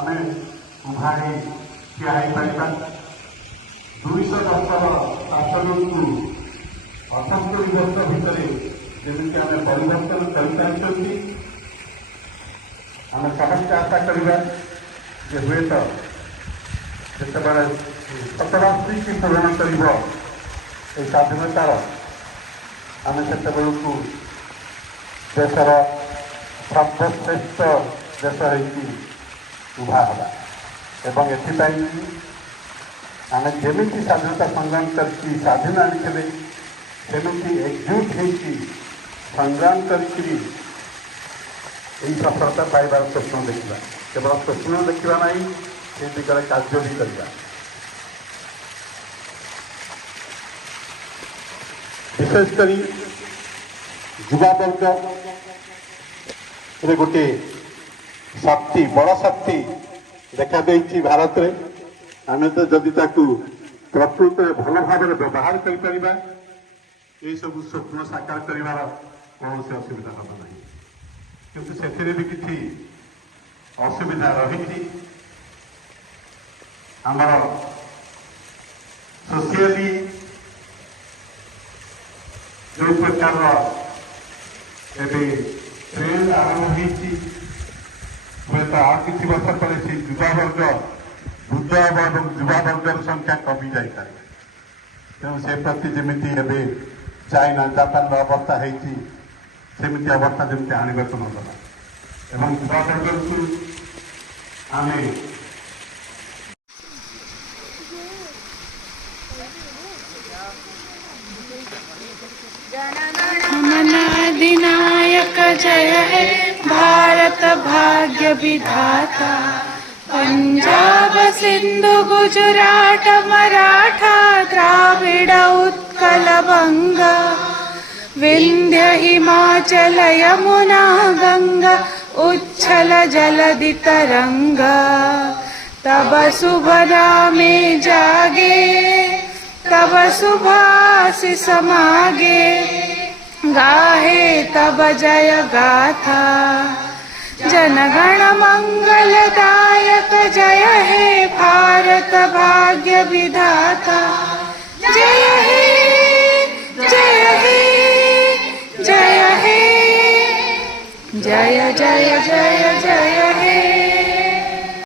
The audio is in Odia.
ଆମେ ଉଭାଇ ଠିଆ ହେଇପାରିବା। 210 ଶାସନକୁ 78 ବର୍ଷ ଭିତରେ ଯେମିତି ଆମେ ପରିବର୍ତ୍ତନ କରିପାରିଛନ୍ତି, ଆମେ ସମସ୍ତେ ଆଶା କରିବା ଯେ ହୁଏତ ଯେତେବେଳେ 70 ପୂରଣ କରିବ এই ସ୍ୱାଧୀନତାର, ଆମେ ସେତେବେଳକୁ ଦେଶର ସର୍ବଶ୍ରେଷ୍ଠ ଦେଶ ହେଇକି ଉଭା ହେବା। ଏବଂ ଏଥିପାଇଁ ଆମେ ଯେମିତି ସ୍ୱାଧୀନତା ସଂଗ୍ରାମ କରିକି ସ୍ୱାଧୀନ ଆଣିଥିଲେ ସେମିତି ଏକଜୁଟ ହେଇକି ସଂଗ୍ରାମ କରିକିରି এই ସଫଳତା ପାଇବାର ସ୍ୱପ୍ନ ଦେଖିବା। କେବଳ ସ୍ୱପ୍ନ ଦେଖିବା ନାହିଁ, ସେ ଦିଗରେ କାର୍ଯ୍ୟ ବି କରିବା। ବିଶେଷ କରି ଯୁବାବର୍ଗରେ ଗୋଟିଏ ଶକ୍ତି, ବଡ଼ ଶକ୍ତି ଦେଖାଦେଇଛି ଭାରତରେ। ଆମେ ତ ଯଦି ତାକୁ ପ୍ରକୃତରେ ଭଲ ଭାବରେ ବ୍ୟବହାର କରିପାରିବା, ଏସବୁ ସ୍ୱପ୍ନ ସାକାର କରିବାର କୌଣସି ଅସୁବିଧା ହେବ ନାହିଁ। କିନ୍ତୁ ସେଥିରେ ବି କିଛି ଅସୁବିଧା ରହିଛି। ଆମର ସୋସିଆଲି ଯେଉଁ ପ୍ରକାରର ଏବେ ଟ୍ରେଣ୍ଡ ଆରମ୍ଭ ହେଇଛି, ହୁଏତ ଆଉ କିଛି ବର୍ଷ ପରେ ସେ ଯୁବାବର୍ଗ, ବୃଦ୍ଧ ଏବଂ ଯୁବାବର୍ଗର ସଂଖ୍ୟା କମି ଯାଇପାରେ। ତେଣୁ ସେ ପ୍ରତି ଯେମିତି ଏବେ ଚାଇନା, ଜାପାନର ଅବସ୍ଥା ହେଇଛି, ସେମିତି ଅବସ୍ଥା ଯେମିତି ଆଣିବାକୁ ନ ଦେବା ଏବଂ ଯୁବାବର୍ଗକୁ ଆମେ अधिनायक जय हे भारत भाग्य विधाता। पंजाब सिंधु गुजरात मराठा द्राविड़ उत्कल बंगा, विंध्य हिमाचल यमुना गंगा उच्छल जलधि तरंगा। तब शुभ नामे जागे, तब शुभाशिष मागे, गाहे तब जय गाथा। जनगण मंगलदायक जय हे भारत भाग्य विधाता। जय हे जय हे जय हे, जय जय जय जय